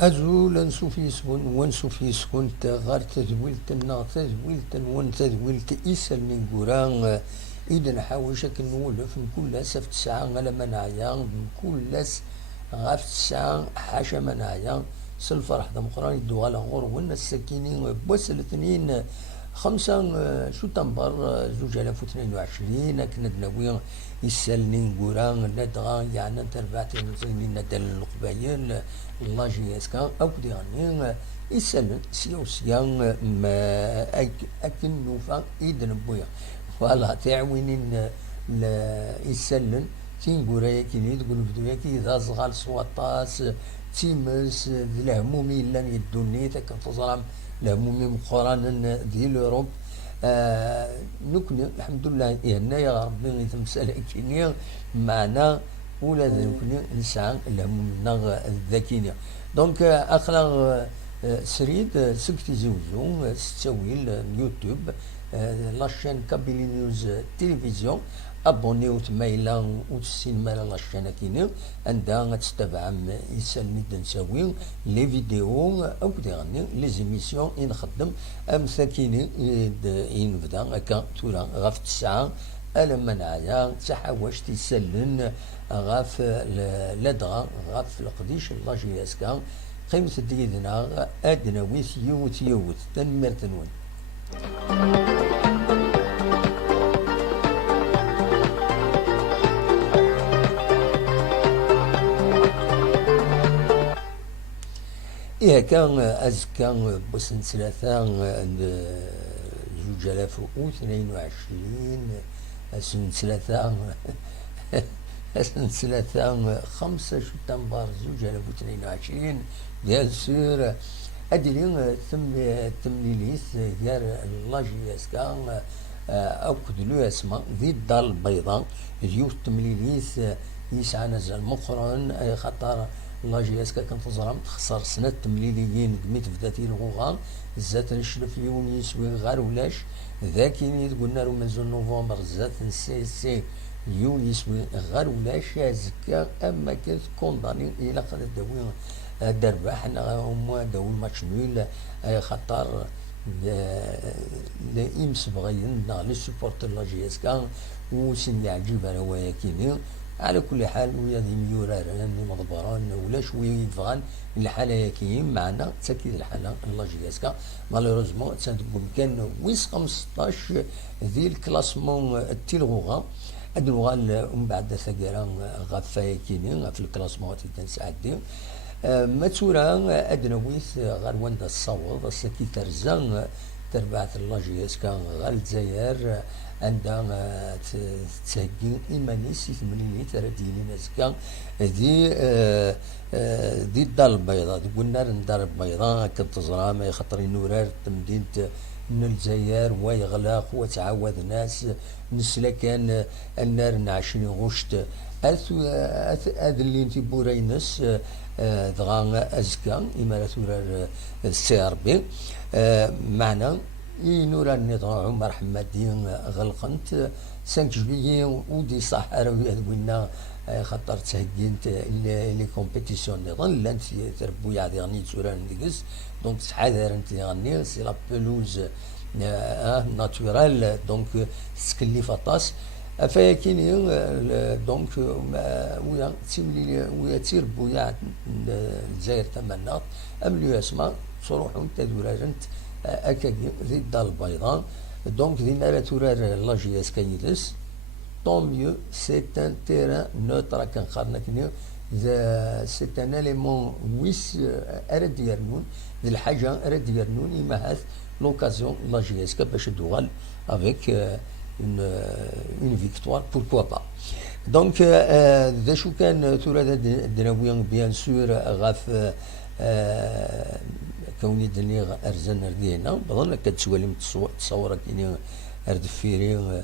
أزول نشوف يسكن ونشوف يسكن غار تزويلت النار تزويلت ون تزويلت إسل من قران إذا نحاوش نولف كل سف تسعة على منايا كل غاف تسعة حاشا منايا سلفرح دمقران يدو على غور ون السكينين بوس الاثنين خمسة شتنبر 2022 كنا دناوي يسالنين قران ندغا يعني تربعتين زينين ندل القبايل الله جياسكا أو ديغني يسالن سيو سيان ما أكن نوفا إيدن بويا فوالا تعوينين يسالن تين قرايا كيني تقول بدويا كي إذا صغال سواطاس تيمس ذي الهمومي لان يدوني تاك تزرم الهمومي مقرانا ذي الأوروب نكني الحمد لله هنا يا ربي تمثال كيني معنا ولا نكني نسعى الهمومنا الذكية دونك أخلاق سريد سكتي زوزو ستاويل يوتيوب لاشين كابيلي نيوز تلفزيون ابونيو تمايلا وتسين مالا لاشين كيني عندها تتبع يسالني نساوي لي فيديو او كديغني لي زيميسيون نخدم امثاكيني ينبدا هكا تورا غاف الساعه الا منعيا تحواش تيسلن غاف لدغا غاف القديش الله جياسكا قيمة ديدنا ادنا ويث يوت تنمرت نون إيه كان أزكى بسنة ثلاثة 2022 سنة ثلاثة سنة ثلاثة 5 شتنبر 2022 ديال سور أدري تمليليس ديال الله جياسكا أو كدلو اسمه ذي الدار البيضاء ديوث تمليليس يسعى نزل مقرن خطر الله جياسكا كان تزرم تخسر سنة تمليليين قميت بداتي الغوغا زات نشرف يون يسوي غير ولاش ذاكيني قلنا له مازال نوفمبر زات نسي يون يسوي غير ولاش زكا اما كانت كونداني الى قد داوي دربح هما داو الماتش نول خطر لإمس بغيين لي سوبورتر لا جياسكا وسن يعجب انا وياكيني على كل حال ويا ذي ميوراران مضبران ولا شويه يبغان الحاله ياكيين معنا تاكيد الحاله الله جياسكا مالوروزمون تنقول كان ويس 15 ذي الكلاسمون التيلغوغا ادلوغا من بعد ثقيرا غافا ياكيني في الكلاسمون تنسعدي ماتورا ادنا ويث غير وندا الصوت السكي ترزان تربعت الله جياسكا غير الجزائر عندها تسجل إيمانيس يثمنيني ترى ديني ناسكا دي الدار البيضاء قلنا الدار البيضاء كتزرع ما يخطري نورار تمدينة من الجزائر ويغلاق وتعاود ناس نسلا كان النار نعشني غشت هذا اللي انتي بورينس دغا ازكا إما تورار السي ار بي معنا نورا النظام عمر حمادين غلقنت 5 جويي ودي صحراوي قلنا خطر تهجنت لي كومبيتيسيون نظام لانت تربو يعدي غني تورا ندقس دونك تحاذر انت غني سي لا بلوز ناتورال دونك سكلي فطاس فاكيني دونك ويا تيملي ويا تيربو يا الجزائر تمناط امليو اسماء صروحهم تدورارنت أكاكي ذي الدار البيضاء دونك ذي مالا تورار لا جياسكا يدس طون ميو سيت ان تيران نوتر كنقارنا كني سيت ان اليمون ويس اراد يرنون ذي الحاجة اراد يرنون إما هاث لوكازيون لا جياسكا باش دوغال افيك اون فيكتوار بوركوا با دونك ذا شو كان تورا الدناويان بيان سور غاف كوني دني ارزان ردينا بظن كتسوالي تصور كيني اردفيري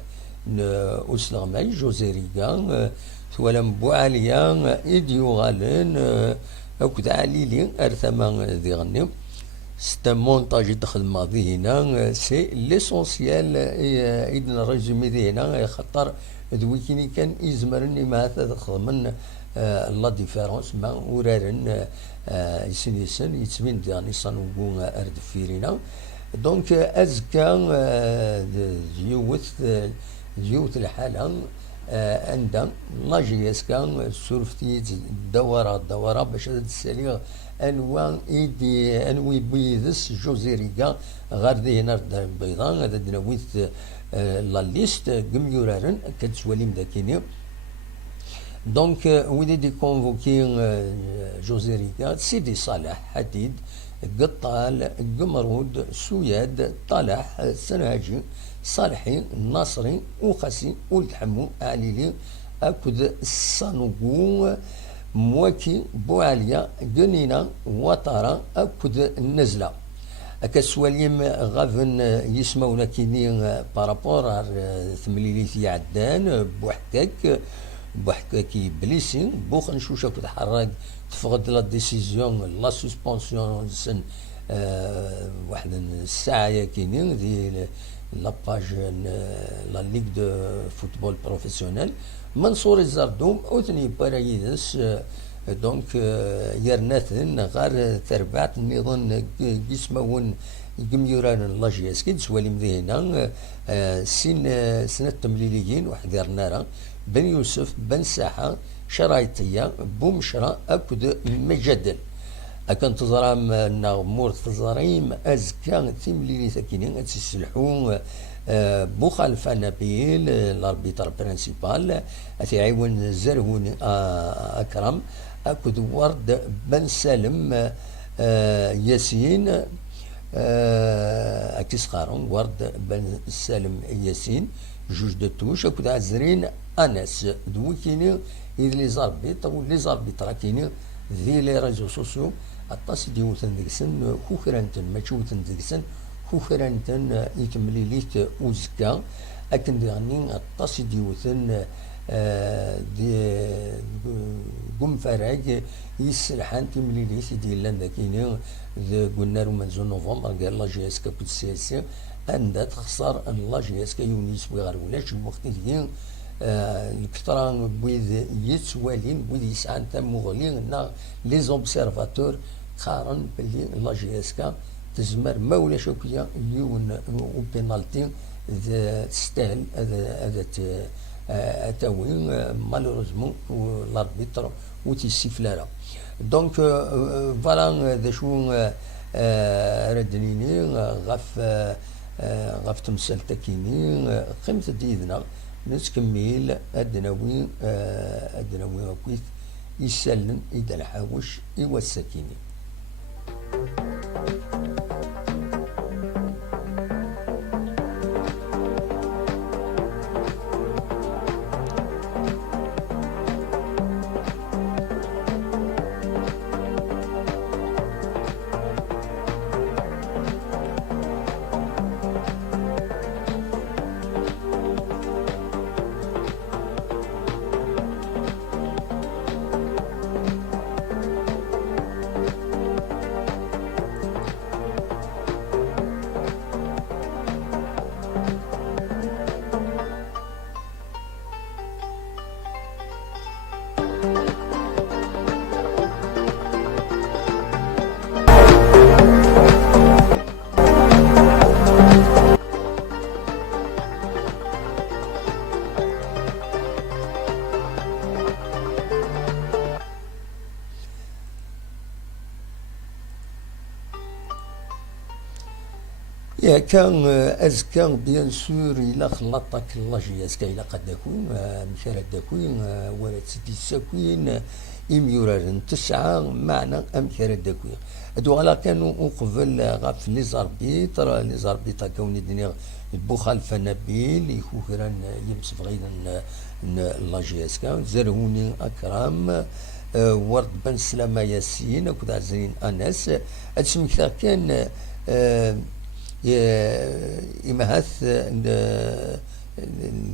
اسلغماي جوزيريكا ثوالا بوعاليا ايديو غالين اكد عليلي ارثما ذي غني ستا مونتاج يدخل ماضي هنا سي ليسونسيال ايدنا ريزومي ذي هنا خطر ذوي كيني كان يزمرني ما هذا خدمن لا ديفيرونس ما ورارن يسن يتبين يعني صنوبو ارد فيرينا دونك ازكا ديوث الحالة عندها لاجياس كان سورفتي دورة باش تسالي انوي بيدس جوزيريكا غير هنا الدار البيضاء هذا دناويت لا ليست كميورارن كتسوالي مداكيني دونك ويدي دي كونفوكي جوزيريكا سيدي صالح حديد قطال قمرود سوياد طلح سنهاجي صالحي ناصري وخسي ولد حمو عليلي اكد الصنوقو مواكي بوعليا جنينة وطارة اكد النزلة كسواليم غافن يسمونا كيني بارابور ثمليليتي عدان بوحكاكي بليسي بوخ نشوشا كد حراك تفقد لا ديسيزيون لا سسبونسيون سن واحد الساعة كيني دي لاباج لا ليغ دو فوتبول بروفيسيونيل منصور الزردوم اوثني بارايدس دونك يرناثن غار تربعت النظام جسمون جميوران لاجياس كي تسوالي مذهنا سنة تمليليين واحد يرنارا بن يوسف بن ساحة شرايطية بومشرا أكد مجدل أكن تزرام نغمور تزريم أزكا تيمليلي ثكينين تسلحون بوخالفة نبيل الاربيتر برينسيبال أتعيون زرهون أكرم أكد ورد بن سالم ياسين أكيس قارون ورد بن سالم ياسين جوج دو توش أكد عزرين أنس دوكيني إذ لي زاربيط أو لي زاربيط راكيني ذي لي ريزو سوسيو أطاس ديوثن ديكسن خوكرانتن ماتشوثن ديكسن خوكرانتن يتمليليت وزكا أكن ديغني أطاس ديوثن دي قم فراج يسلحان تمليليت ديالان داكيني قلنا له منزو نوفمبر قال لا جي اس كا كنت سياسي عندها تخسر ان لا جي اس كا يونيس بغير ولاش الوقت ديال الكتران بويد يتوالين بويد يسعان تمغلين لي زوبسيرفاتور قارن بلي لا جي اس كا تزمر ما ولاش وكيا يون وبينالتي تستاهل هذا اتاوين مالوروزمون لاربيتر وتيسيفلالا دونك فوالا ذا شو ردنيني غف تمثال تكيني قيمة ديدنا نتكمل أدناوي وكيف يسلن إذا الحاوش إيوا السكيني يا كان أزكى بيان سور إلا خلطك اللاجي أزكى إلا قد أكون مشارد أكون ولا تسدي السكوين إميورارن 9 معنى أمشارد أكون أدو على كانوا قبل غاف لي زاربيط كوني دنيا بوخالفة نبيل يخوكران يمسف غيدا اللاجي أزكى زرهوني أكرم ورد بن سلامة ياسين وكذا عزين أنس أتسمي كان إمهاث لي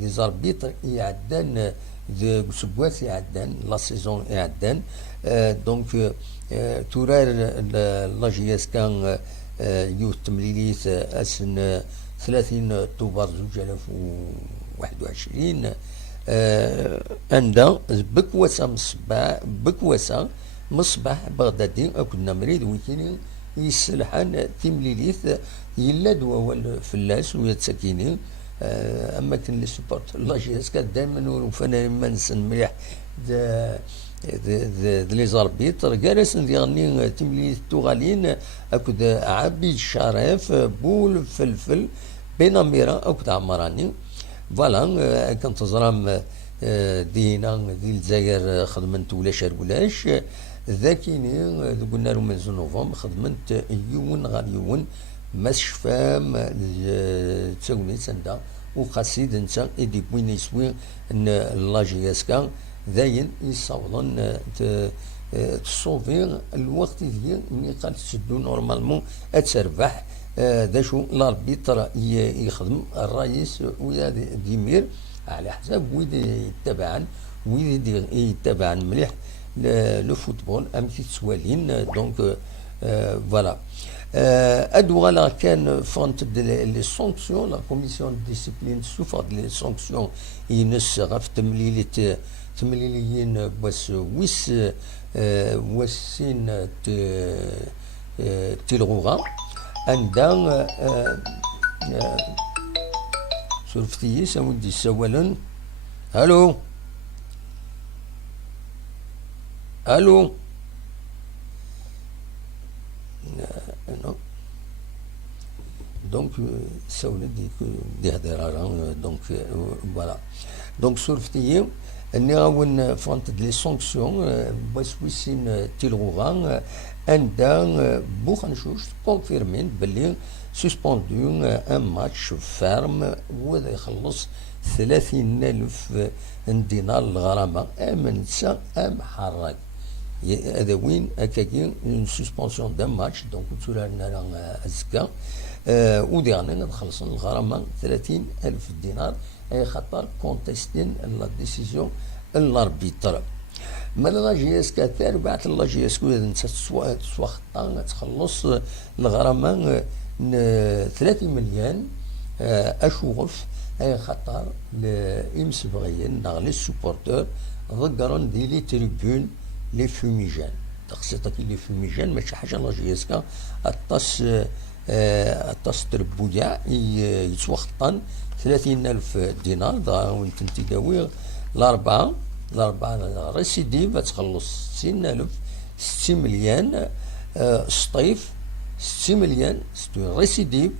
زاربيط يعدان ذو سبوات يعدان لا سيزون يعدان دونك تورار لاجياس كان يوث تمليليت أسن 30 أكتوبر 2021 عندها بكواسة مصباح بغدادي أكدنا مريض ويكيني يسلحان تيمليليث يلا دوا فلاس ويتسكيني. اما كان لي سوبورت لا جي اس كا دائما وفانا ما نسن مليح لي زاربيتر كارسن ديالني تملي توغالين اكد عبيد الشريف بول فلفل بنميره اكد عمراني فوالا كنت زرام دينا دي الجزائر خدمت ولاش ولاش ذاكيني قلنا لهم من نوفمبر خدمت يون غير يون ماش فام تسوني سندا وقصيد انت ايدي بوين يسوي ان لاجياسكا داين يصوضن تصوفي الوقت ديال ملي قال تسدو نورمالمون تربح دا شو لاربيتر يخدم الرئيس ويا ديمير على حساب ويد يتبعن ويد يتبعن مليح لو فوتبول ام تسوالين دونك فوالا. أدوالا كان فونت لي سانكسيون لا كوميسيون ديسيبلين سوفر لي سانكسيون ينس غاف تمليليين بس وسين تيلغوغا عندها سولفتي ساودي سوالا الو الو non. Donc ça on dit que donc voilà donc سورفتي اني غاون فونت لي سانكسيون باش ويسين تيلغوغان عندها بوخنشوش كونفيرمين باللي سسبوندو ان ماتش فارم وهذا يخلص 30,000 دينار الغرامه من سا ام حراك هذا وين هكاكي اون سسبونسيون دان ماتش دونك تولارنا راه ازكا وديرنا نخلصوا الغرامه 30,000 دينار اي خاطر كونتيستين لا ديسيزيون الاربيتر. مالا لا جي اس كا تربعت لا جي اس كو انت تسوخطا تخلص الغرامه 30 مليون اشوف اي خاطر الامسبغيين ناغ لي سوبورتور ذكرون دي لي تريبون لي فوميجان تقصيتك لي فوميجان ماشي حاجه لا جي اس كا الطاس تربويا يتوخطن 30,000 دينار وانت تداوي الاربعه ريسيديف تخلص 60,000 60 مليون سطيف 60 مليون ريسيديف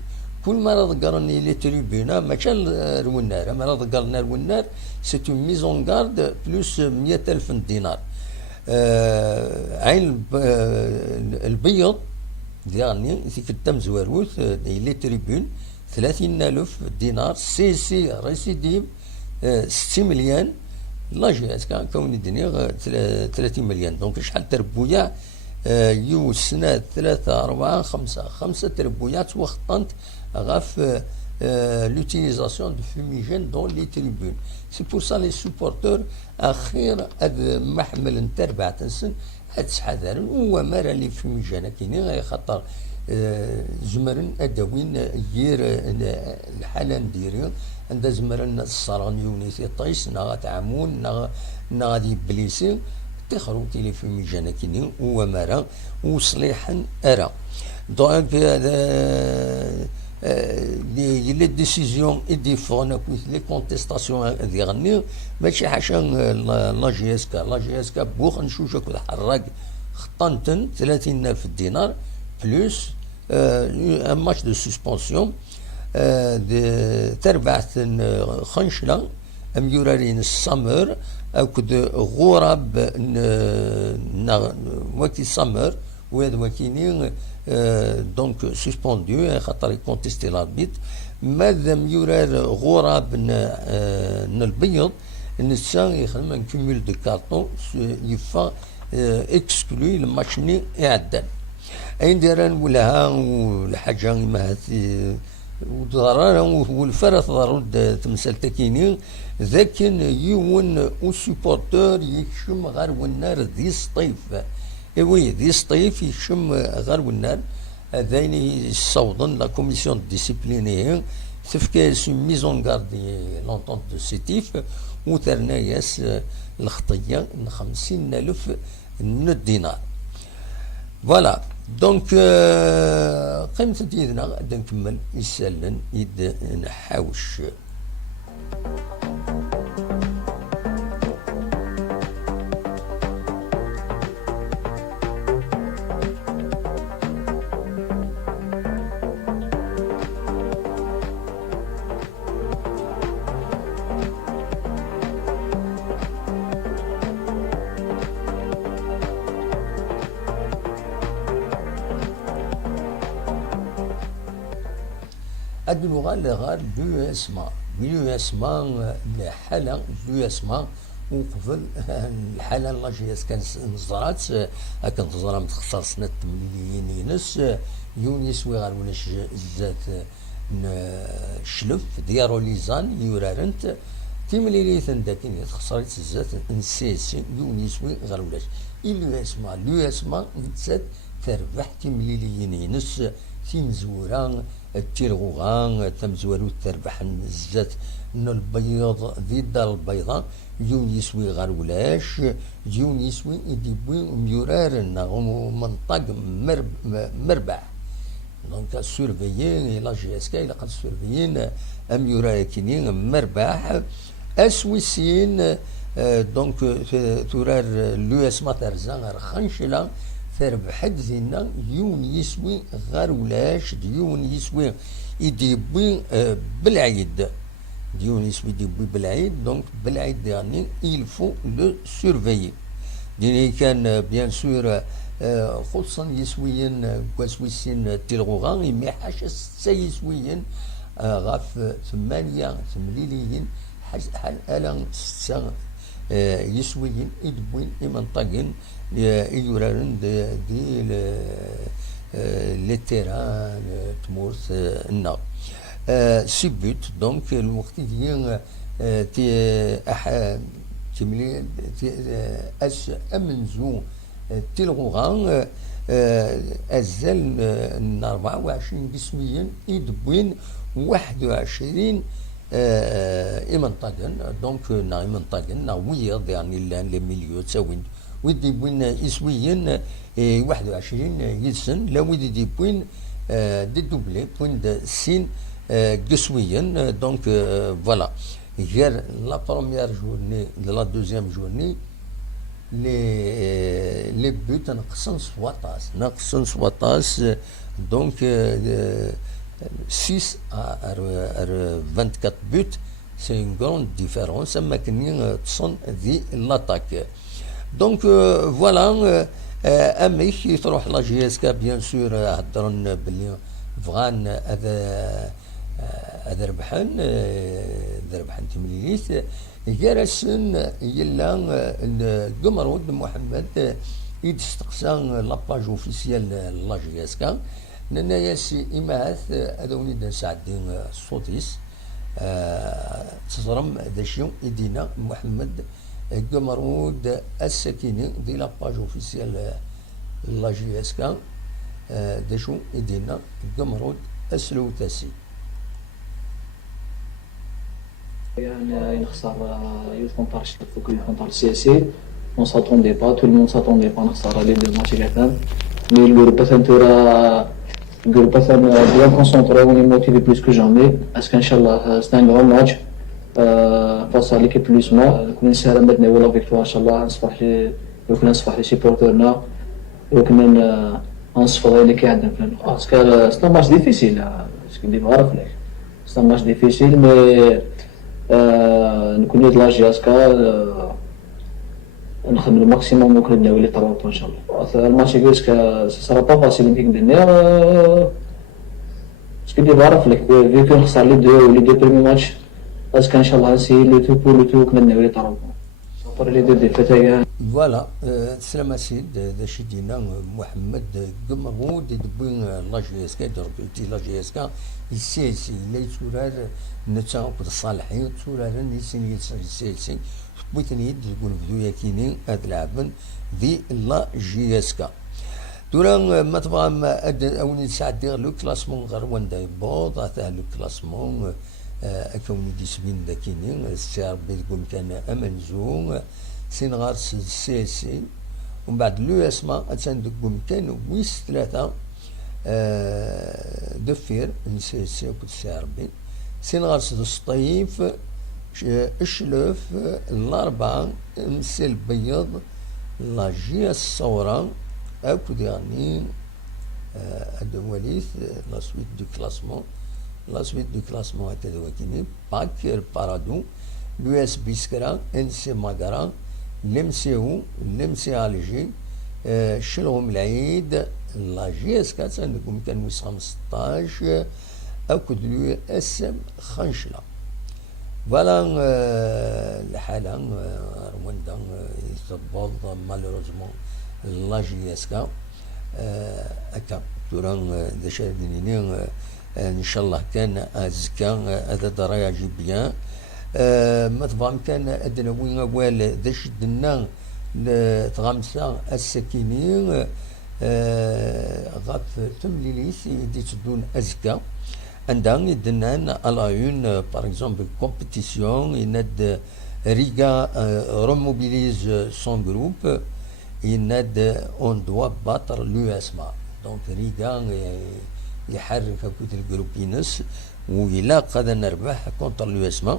كل مرة ذكرني لي تريبينا ماشي الونار مرة ذكرنا الونار سي اون ميزون كارد بلوس 100,000 دينار. عين البيض ديالني في الدم زواروث لي تريبون 30,000 دينار سي ريسيديف 60 مليون لا جي اس كان كوني الدنيا 30 مليون دونك شحال تربويا يو سنة 3 4 5 تربويات وخطنت غاف l'utilisation de fumigène dans les tribunes. C'est pour ça les supporters أخير محمل نتربع تنسن هتحذر هو مرة لي فيميجانا كيني غير خطر زمرن أدوين يير الحالة نديري عند زمرن الصران يونيتي طيس نا تعمون نا غادي بليسي تخرو تيلي فيميجانا كيني هو مرة وصليحا أرى دونك لي ديسيزيون يديفون لي كونتيستاسيون ديالني ماشي حاجه لا جي اس كا لا جي اس كا بوخ نشوشو كل حراق خطنتن 30,000 دينار بلوس ان ماتش دو سسبونسيون تربعت خنشله اميورارين السمر اكد غراب وقت السمر وهذا وكيني دونك سسبوندو خاطر يكونتيستي لاربيت مادام يورار غراب البيض نسا يخدم ان كومول دو كارطون يفا اكسكلوي الماتشني يعدل اين ديران ولها والحاجه ما وضرر والفرث ضروري تمثال تكيني ذاكن يون او سوبورتور يكشم غير والنار ذي سطيف وي ذي سطيف يكشم غير والنار هذين يصوضن لا كوميسيون ديسيبلينيه تفكاس ميزون كاردي لونطونت دو سيتيف وثرناياس الخطيه 50,000 دينار. فوالا دونك قيمة ديالنا غادا نكمل يسالن يد نحاوش. هاد اللغة اللي غار لو اسما الحالة لو اسما وقبل الحالة لاجياس كان نزرات كان تزرا متخصص سنة 8 ينس يونيس ويغار ولا زات شلف ديارو ليزان يورارنت تيمليليث داكن يتخسرت زات نسيسي يونيس ويغار ولاش لو اسما زات تربح تيمليليين ينس تيمزوران التيرغوغان تمزورو تربح الزات البيض ذي الدار البيضاء ديون يسوي غير ولاش ديون يسوي يديبوي ميورارن منطق مربع دونك سورفيين لا جي اس كي لقد سورفيين اميورار كينين مربع اسويسين دونك تورار لو اسما ترزان خنشلا تربحت ذينا ديون يسوي غير ولاش ديون يسوي يديبوي بالعيد ديون يسوي يديبوي بالعيد دونك بالعيد يعني il faut le surveiller ديني كان بيان سور خصوصا يسويين كواسويسين تيلغوغان يمي حاجة 6 يسويين غاف 8 تمليليين حال ألا 6 يسويين يدبوين يمنطقين يورارن دي لي تيران تمورث النار سيبوت دونك الوقت ديال تي تملي اس امنزو تيلغوغان ازال 24 قسميا يدبوين 21 إمنطقن دونك نا إمنطقن نا ويض يعني لي ميليو تساوين ويدي بوين إسويين 21 يدسن لا ويدي بوين دي دوبلي بوين سين قسويين دونك فوالا غير لا بروميير جورني لا دوزيام جورني لي بوت نقصن سواتاس دونك 6 à 24 buts, c'est une grande différence. Mais qui sont l'attaque. Donc voilà. أميك تروح لا جي اس كا بيان سور هضرن بلي فغان هذا ربحان تمليليت جالسن يلا القمرود محمد يتستقسى لاباج اوفيسيال لا جي اس كا لأن ياسي إماث هذا وليد سعدين الصوتيس تزرم داشيو إدينا محمد قمرود السكيني دي لاباج اوفيسيال لا جي اس كا داشو إدينا قمرود السلوتاسي يعني نخسر يوت كونتار فوق كونتار سياسي on s'attendait pas, tout le monde s'attendait pas نخسر les deux matchs gagnants mais le représentateur الجروب bien concentré, on est motivé plus que jamais. Parce qu'Inch'Allah, c'est un grand match face à l'équipe Lusma. كنا نسهل مدنا ولا فيكتوار إن شاء الله نصفح لي وكنا نصفح لي سيبورتورنا وكنا نصفح اللي كي عندنا في parce que c'est un match difficile parce que ديما عارف لك c'est un match difficile mais نكونوا د لا جي اس كا نخدم الماكسيموم ممكن نولي 3 بوان ان شاء الله. الماتش يقولك سي با فاسيل نتيك ندير باسكو ديما عارف لك فيكو نخسر لي دو بريمي ماتش باسكو ان شاء الله نسي لو تو بور لو تو كنا نولي 3 بوان صافر لي دو ديفيت. فوالا سلام سيد ذا شدينا محمد قمرود يدبين لا جي اس كا دربتي لا جي اس كا السياسي لا يتورار نتا الصالحين تورار نيسين السياسي بويتني يقول بدو ياكيني هاد لعبن ذي لا جي اس كا دوران ما تبغى ما أوني تساعد لو كلاسمون غير وندا يبوظ هذا لو كلاسمون أكوني دي سبين داكيني السعر بيقول كان أمنزون سين غار سي سي ومن بعد لو اسما أتسان دقوم كان ويس ثلاثة دفير سي سي وكل السعر بي سين غار الصطيف اشلف الأربعة مسي البيض لاجيا الصورة أكد يعني الدواليث لا سويت دو كلاسمون لا سويت دو كلاسمون هكذا دواكيني باكر بارادو لو اس بيسكرا انسي ماغرا لمسيو لمسي الجي شلهم العيد لاجي اس كاتسا نقوم كان ويس 15 أكد لو اس خنشلة فوالا الحالة رواندا يتبوظ مالوروزمون لاجي اسكا أكا توران ذا شاهديني إن شاء الله كان أزكا هذا درايا جيبيان ما تفهم كان أدنى وين أقوال ذا شدنا لتغامسا السكينين غاف تمليليس يدي تدون أزكا عندها يدنان على اون باغ اكزومبل كومبيتيسيون يند ريغا remobilise son groupe يند اون دوا باتر لو اسما دونك ريغا يحرك هكوت الجروب ينس وإلا قادر نربح كونتر لو اسما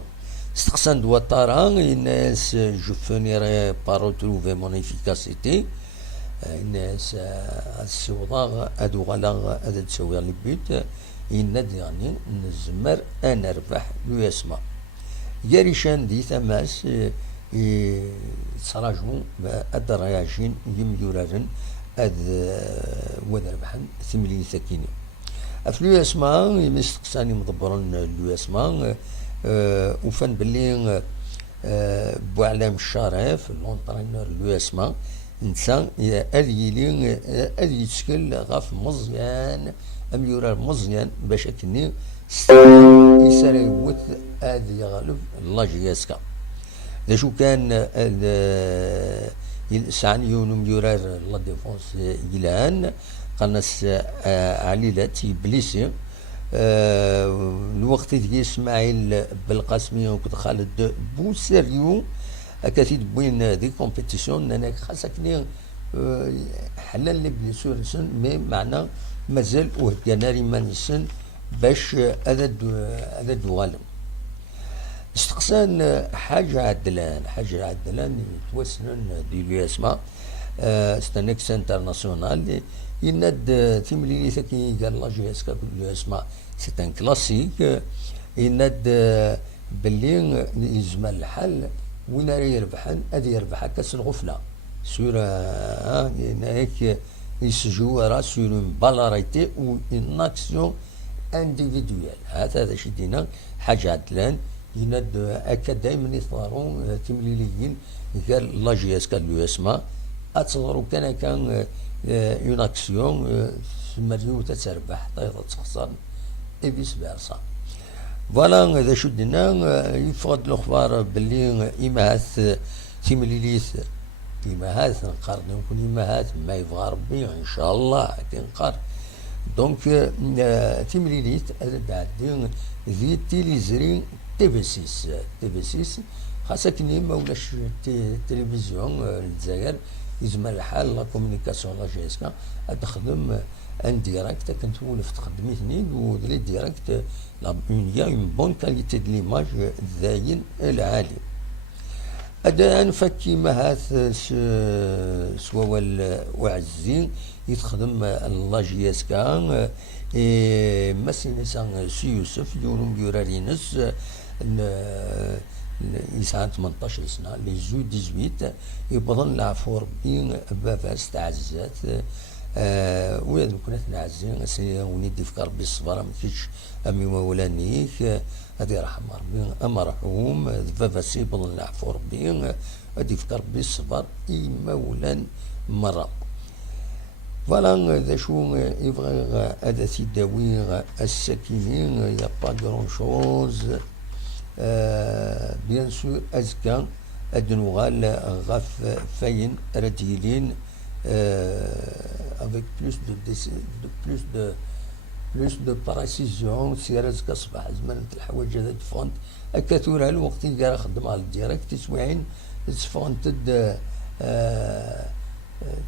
استقسان دوا طاران الناس جو فونيري با روتروفي مون افيكاسيتي الناس السوضاغ ادو غلاغ ادو تسوي لي بيت يند يعني نزمر انا نربح لو اسما ياريشان دي ثماس يتراجعوا الدراياجين يميورارن أذ ودربحن ثملي ثكيني أفلو اسما يمستقساني مضبرن لو اسما وفن باللي بوعلام الشرف لونترينور لو اسما انسان اذيلين اذ يتسكل غاف مزيان اميورار مزيان باش اكني يسرى يوث اذ يغلب لاجياسكا ذا شو كان سعني يونم يورار لا ديفونس يلان قناس عليلات يبليسي الوقت اللي اسماعيل بالقاسمي وكنت خالد بوسيريو اكاثيد بوين دي كومبيتيسيون انا خاصكني حلال لي بليسور سن مي معنا مازال وهكاناري ما نسن باش هذا دوالم استقسان حاجة عدلان يتوسنن دي لي اسما ستانكس انترناسيونال يند تيملي ثكي قال لا جي اس كا لي اسما سي ان كلاسيك يند باللي يزمل الحل وين راه يربحن ادي يربح كاس الغفله سور هيك يسجو راه سور اون بالاريتي او اون اكسيون انديفيدويال هذا شي دينا حاجه عدلان يند هكا دائما يصدرون تمليليين قال لا جي اس كا لو اسما اتصدروا كان اون اكسيون مريو تتربح طيب تخسر اي فيس فيرسا فوالا هذا شو دينا يفقد الاخبار باللي امهات تمليليث امهات نقارن يكون امهات ما يبغى ربي ان شاء الله كنقار دونك تمليليث هذا قاعدين ذي تيليزري تي في 6 خاصة ما ولاش التلفزيون الجزائر يزمر الحال لا كومونيكاسيون لا جي اس كا تخدم ان ديريكت كنتولف تخدم اثنين ولي ديريكت لا اون بون كاليتي دو ليماج الزاين العالي هذا نفكي مهات سوا وعزين يتخدم لا جي اس كا مسينسان سي يوسف يورم يورارينس يسعى 18 سنه لي جو 18 يبظن العفو ربي بافاس تعزات ولاد كنا نعزين سي ونيدي في ربي الصبر ما كاينش امي مولانيك هذه رحم ربي مرحوم بافاس يبظن العفو ربي هذه في ربي الصبر مولان مره فوالا ذا شو يبغى هذا تيداوي السكينين يا با كرون شوز بيان سور ازكا ادنوغال غاف فاين رديلين avec plus de précision. سير كصباح زمان الحوايج هذا تفهمت هكا ثورة الوقت اللي قاعد نخدم على الديريكت تسويعين تفهمت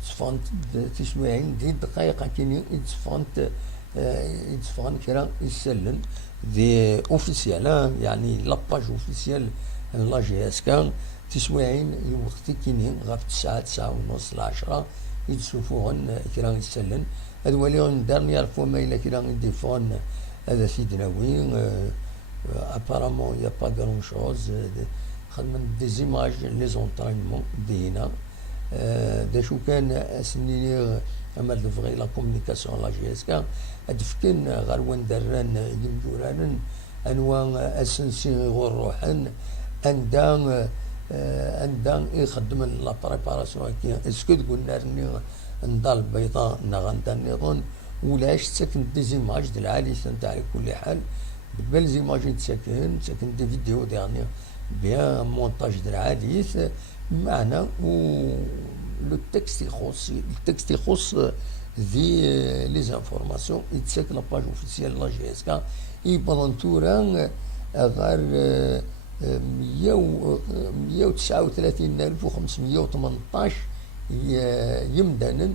تفهمت تسويعين دي دقائق كيني تفهمت كرا يسلن دي اوفيسيال يعني لاباج اوفيسيال لا جي اس كان تسويعين الوقت كيني غاف 9:09:30 ل10 يتشوفوهن كرا يسلن هذا ولي دارنيير فوا ما إلا كرا يديفون هذا سيدنا وين apparemment il n'y a pas grand chose خدمنا دي زيماج لي زونطرينمون دينا دا شو كان اسني اما فغي لا كومونيكاسيون لا جي اس كا ادفكن غير وين دران يمجوران انواع اسنسي غور روحن عندها يخدم لا بريباراسيون كي اسكو قلنا رني نضال البيضاء نغندا نظن ولاش تسكن دي زيماج د العالي تاع على كل حال بالبال زيماج تسكن دي فيديو ديرني بيان مونتاج د العاليث معنا و لو التكست يخص ذي لي زانفورماسيون يتسك لا باج اوفيسيال لا جي اس كا يبان تورا غير 139,518 يمدانا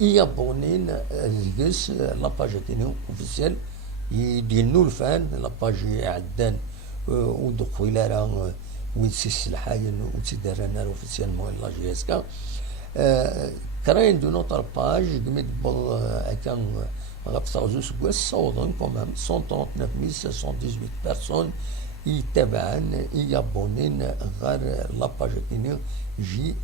يابونين ذيكس لاباج تاعنا اوفيسيال يديرنو الفان لاباج عدان ودخل راه ويتسس الحاجن وتدرنا اوفيسيالمون لا جي اس كا كراين دو نوتر باج قمت كان غابتاوزو سكواس صوضن كومام 139,718 بيرسون يتابعن يابونين غير لاباج تاعنا جي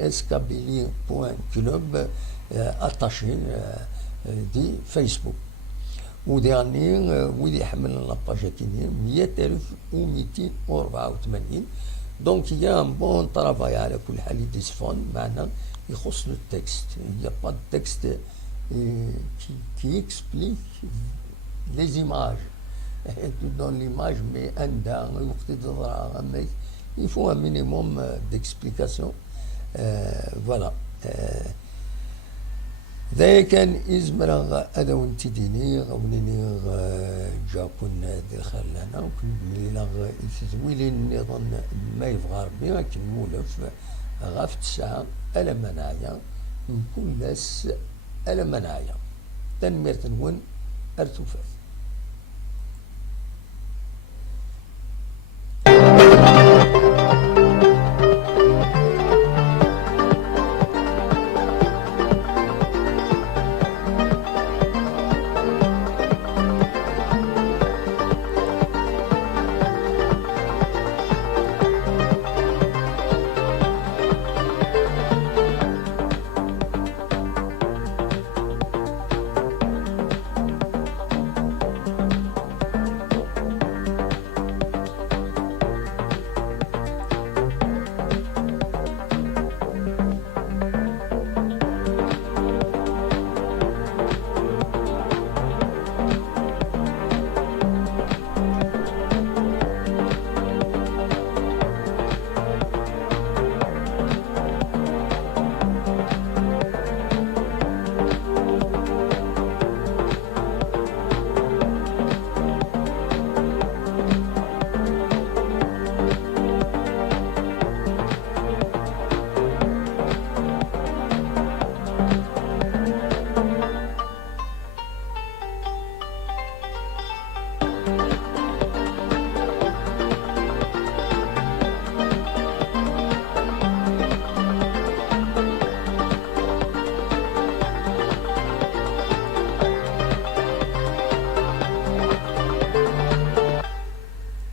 اس كابيلي بوان كلوب اتاشي دي فيسبوك وديرني ويلي يحمل لاباج تاعنا 100,284 دونك يا بون طرافاي على كل حال يديسفون معنا يخص لو تكست يا با تكست كي اكسبليك لي زيماج tu donnes l'image mais عندها الوقت تظهر اما il faut un minimum d'explication voilà ذا كان إزمرا هذا وانت ديني غونيني جاكون ديال خلانا وكن ملينا يتزويلين نظن ما يبغى ربي لكن مولف غاف 9 ألا منايا من كل ناس ألا منايا تنمير تنون أرتوفاف